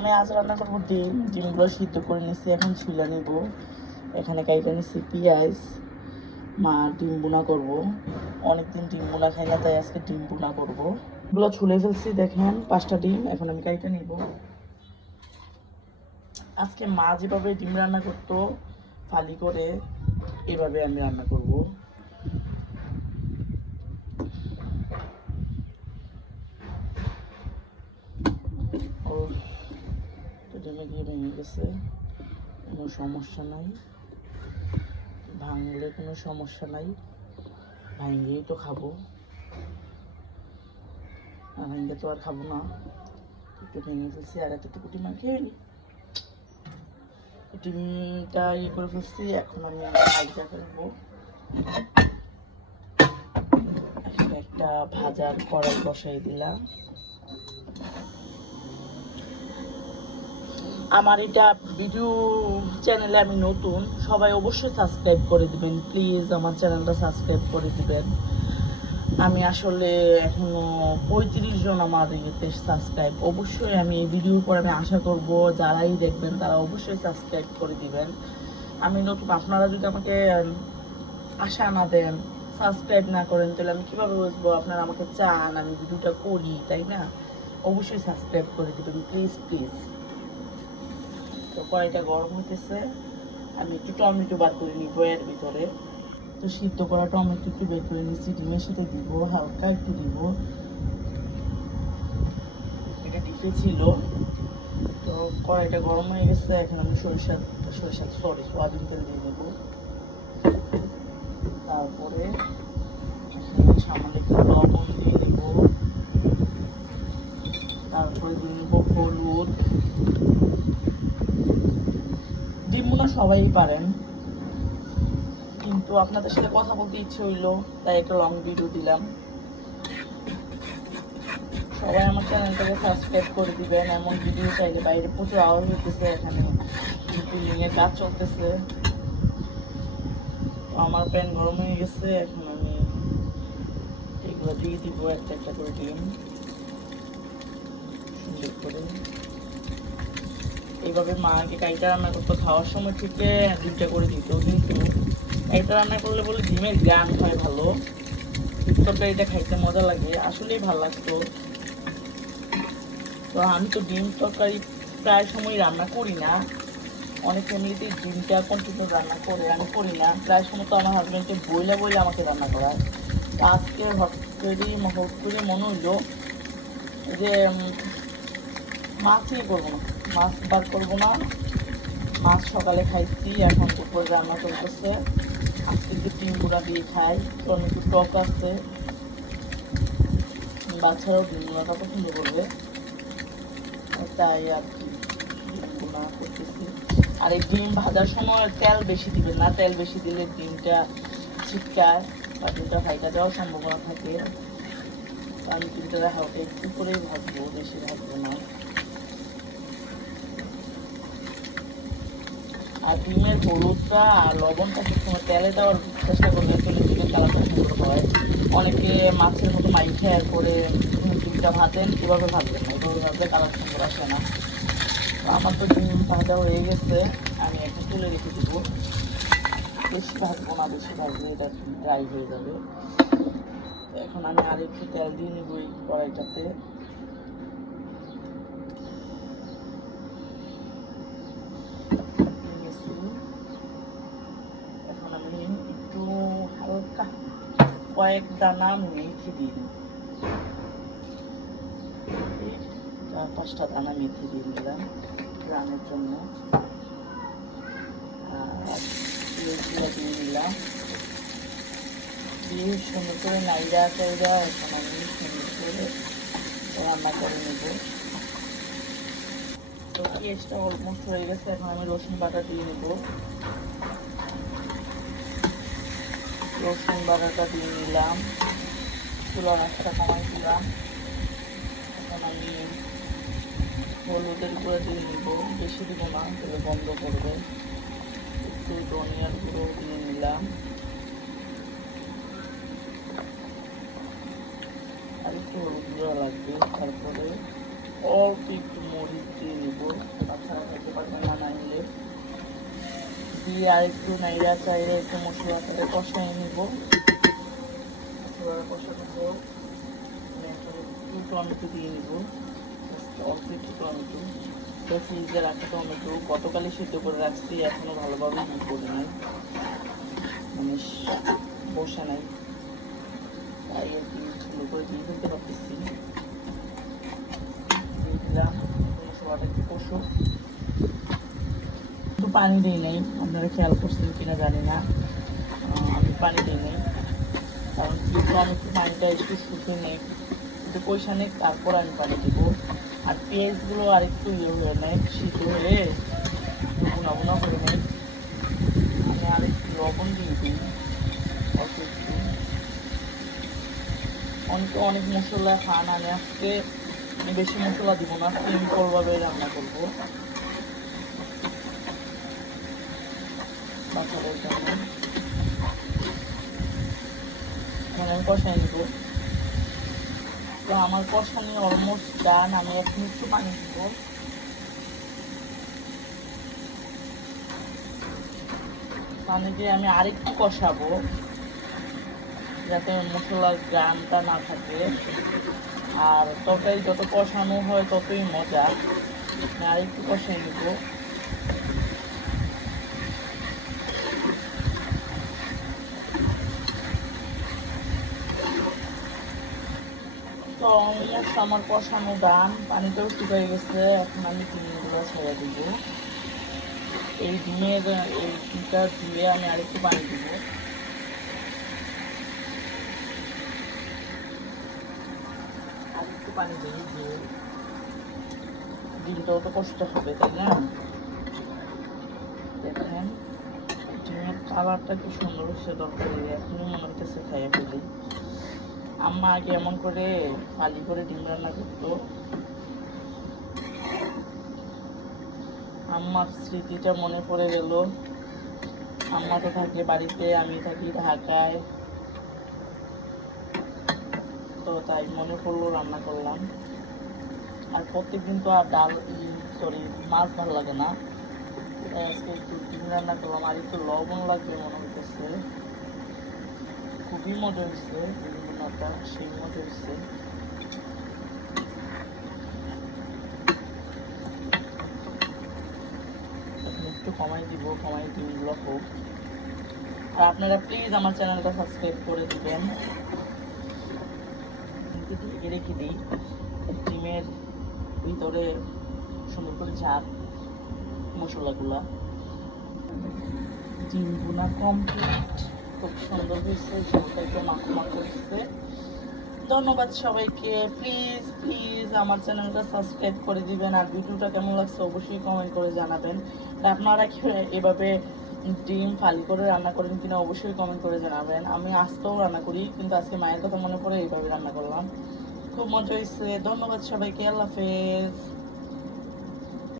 আমি আজ রান্না করবো ডিমগুলো সিদ্ধ করে নিচ্ছি, এখন ছুলে নিব। এখানে কাইটা নিচ্ছি পেঁয়াজ, মা ডিম বোনা করবো। অনেকদিন ডিম বোনা খাই না, তাই আজকে ডিম বোনা করবো। এগুলো ছুলে ফেলছি, দেখেন 5টা ডিম। এখন আমি কাইটা নিব। আজকে মা যেভাবে ডিম রান্না করতো ফালি করে, এভাবে আমি রান্না করবো। ও ডিমে গিয়ে ভেঙে গেছে, কোনো সমস্যা নাই, ভাঙলে কোনো সমস্যা নাই, ভাঙিয়েই তো খাবো, না ভাঙলে তো আর খাবো না। একটু ভেঙে ফেলছি, আর এতটুকু ডিম খেয়ে নি। ডিমটা করে ফেলছি, এখন আমি আলুটা ফেলবো। একটা ভাজার কড়াই বসাই দিলাম। আমার এটা ভিডিও চ্যানেলে আমি নতুন, সবাই অবশ্যই সাবস্ক্রাইব করে দিবেন প্লিজ, আমার চ্যানেলটা সাবস্ক্রাইব করে দিবেন। আমি আসলে এখনো 35 জন আমার ইয়েতে সাবস্ক্রাইব। অবশ্যই আমি এই ভিডিওর পর আমি আশা করব যারাই দেখবেন তারা অবশ্যই সাবস্ক্রাইব করে দিবেন। আমি নতুন, আপনারা যদি আমাকে আশা না দেন, সাবস্ক্রাইব না করেন, তাহলে আমি কীভাবে বুঝবো আপনারা আমাকে চান আমি ভিডিওটা করি, তাই না? অবশ্যই সাবস্ক্রাইব করে দিবেন প্লিজ প্লিজ। তো কড়াইটা গরম হইতেছে, আমি একটু টমেটো বার করে নিব এর ভিতরে। তো সিদ্ধ করা টমেটো একটু বের করে নিচ্ছি, ডিমের সাথে দিব, হালকা একটু দিব। এটা ডিপে ছিল। তো কড়াইটা গরম হয়ে গেছে, এখন আমি সোয়াবিন তেল দিয়ে দেবো। তারপরে সামান্য একটু লবণ দিয়ে দেবো। তারপরে দিয়ে দেবো হলুদ। ডিম বোনা সবাই পারেন, কিন্তু আপনাদের সাথে কথা বলতে ইচ্ছে হইলো, তাই একটা লং ভিডিও দিলাম। সবাই আমার চ্যানেলটাকে সাবস্ক্রাইব করে দিবেন। এমন ভিডিও চাইলে, বাইরে প্রচুর আওয়াজ হইতেছে, এখানে বিল্ডিংয়ের কাজ চলতেছে। তো আমার প্যান গরম হয়ে গেছে, এখন আমি এগুলো দিয়ে দিব একটা একটা করে ডিম সুন্দর করে। এইভাবে মাকে কাইটা রান্না করতো, খাওয়ার সময় থেকে 2টা করে দিত, কিন্তু কাইটা রান্না করলে বলে ডিমের গ্রান হয় ভালো, তরকারিটা খাইতে মজা লাগে, আসলেই ভালো লাগতো। তো আমি তো ডিম তরকারি প্রায় সময় রান্না করি না, অনেক ফ্যামিলিতে ডিমটা কন্টিনিউ রান্না করে, আমি করি না। প্রায় সময় তো আমার হাজব্যান্ডকে বইলে আমাকে রান্না করায়। তো আজকে হট করে মনে হইলো যে মাছই করবো না, মাছ বার করবো না। মাছ সকালে খাইছি, এখন দুপুরে রান্না করতেছে। আজকে একটু ডিম গুঁড়া দিয়ে খাই, টমেটো টক আছে, বাচ্চারাও ডিম গুঁড়াটা পছন্দ করবে, তাই আর কি ডিম গুঁড়া করতেছি। আর এই ডিম ভাজার সময় তেল বেশি দিবেন না, তেল বেশি দিলে ডিমটা ছিটকায় বা ডিমটা ফাইটা যাওয়ার সম্ভাবনা থাকে। আমি ডিমটা হালকা একটু করেই ভাজবো, বেশি ভাজবো না। আর ডিমের হলুদটা আর লবণটা সবসময় তেলে দেওয়ার চেষ্টা করলে চলে, ডিমের কালারটা সুন্দর হয়। অনেকে মাছের মতো মাইখার করে ডিমটা ভাজেন, কীভাবে ভাজবেন না, এভাবে ভাজলে কালার সুন্দর আসে না। তো আমার তো ডিম ভাজা হয়ে গেছে, আমি এখন তুলে রেখে দেবো। বেশি ভাজবো না, বেশি ভাজলে এটা ড্রাই হয়ে যাবে। এখন আমি আর একটু তেল দিয়ে নেবো এই কড়াইটাতে। এখন আমি একটু হালকা কয়েক দানা মেথি দিই, 4-5টা দানা মেথি দিয়ে দিলাম রান্নার জন্য। আর দিয়ে দিলাম, দিয়ে সুন্দর করে নাইড়া চাইড়া এখন আমি সুন্দর করে রান্না করে নেব। তো পেঁয়াজটা অলমোস্ট হয়ে গেছে, এখন আমি রসুন বাটা দিয়ে নেব। রসুন বাটাটা দিয়ে নিলাম, চুলার আঁচটা কমাই দিলাম। এখন আমি হলুদের গুঁড়ো দিয়ে নিব, বেশি দিব না, তাহলে বন্ধ করবে। একটু ধনিয়ার গুঁড়ো দিয়ে নিলাম, আর একটু হলুদ গুঁড়ো লাগবে। তারপরে অল্প একটু মরিচ দিয়ে নিব, বাচ্চারা খাইতে পারবে না না নিলে। দিয়ে আর একটু নাইড়া চাইড়ে একটু মশলাটাকে কষাই নিব। মশলাটা কষানোর পর একটু টমেটো দিয়ে নিব, অল্প একটু টমেটো। ফ্রিজে রাখা টমেটো গতকালই সিদ্ধ করে রাখছি, এখনো ভালোভাবে ই করি নাই, মানে বসে নাই, তাই আর কি সুন্দর করে দিয়ে ফেলতে পারতেছি। দিয়ে দিলাম, মশলাটা একটু কষো। একটু পানি দিই নাই, আপনারা খেয়াল করছেন কিনা জানি না, আমি পানি দিই নাই, কারণ যেহেতু আমি একটু পানিটা একটু শুকিয়ে নেই, একটু কষা নেই, তারপর আমি পানি দেবো। আর পেঁয়াজগুলো আর একটু ইয়ে হয়ে নেয়, সিদ্ধ হয়ে বোনা বোনা করে নেই। আমি আর একটু লবণ দিয়ে দিই, অল্প একটু। অনেকে অনেক মশলা খান, আমি আজকে বেশি মশলা দিব না, সিম্পলভাবে রান্না করবো বাচ্চাদের জন্য। এখন আমি কষাই নিব। তো আমার কষানি অলমোস্ট ডান, আমি এখন একটু পানি দিব। পানি দিয়ে আমি আরেকটু কষাবো, যাতে মশলার গ্রামটা না থাকে। আর তরকারি যত কষানো হয় ততই মজা। আমি আরেকটু কষাই নিব। তো অলমোস্ট আমার কষানো ডান, পানিটাও শুকিয়ে গেছে। এখন আমি ডিমগুলো ছেড়ে দিব। এই ডিমের এইটা ধুয়ে আমি আরেকটু পানি দিব। আরেকটু পানি দিই, যে ডিমটাও তো কষ্ট হবে, তাই না? দেখেন ডিমের কালারটা কি সুন্দর হচ্ছে, তরকারি এখনই মনে হচ্ছে খাইয়ে ফেলি। আম্মা আগে এমন করে ফালি করে ডিম রান্না করতো, আম্মার স্মৃতিটা মনে পড়ে গেল। আম্মা তো থাকে বাড়িতে, আমি থাকি ঢাকায়, তো তাই মনে পড়লো রান্না করলাম। আর প্রত্যেকদিন তো আর ডাল সরি মাছ ভালো লাগে না, তাই আজকে একটু ডিম রান্না করলাম। আর একটু লবণ লাগবে মনে হইতেছে। খুবই মজা হয়েছে, ডিমটা সেই মজা হয়েছে। এখন একটু কমাই দিব, কমাই ডিমগুলো হোক। আর আপনারা প্লিজ আমার চ্যানেলটা সাবস্ক্রাইব করে দিবেন। ঢেকে রেখে দিই, ডিমের ভিতরে সুন্দর করে ঝাঁপ মশলাগুলা। ডিম ভুনা কমপ্লিট, খুব সুন্দর হয়েছে, ঝোলটা একটু মাখো মাখো হয়েছে। ধন্যবাদ সবাইকে। প্লিজ প্লিজ আমার চ্যানেলটা সাবস্ক্রাইব করে দিবেন। আর ভিডিওটা কেমন লাগছে অবশ্যই কমেন্ট করে জানাবেন। আর আপনারা কি এভাবে ডিম ফালি করে রান্না করেন কিনা অবশ্যই কমেন্ট করে জানাবেন। আমি আজকেও রান্না করি, কিন্তু আজকে মায়ের কথা মনে পড়ে এইভাবে রান্না করলাম। খুব মজা হয়েছে। ধন্যবাদ সবাইকে, আল্লাহ হাফেজ।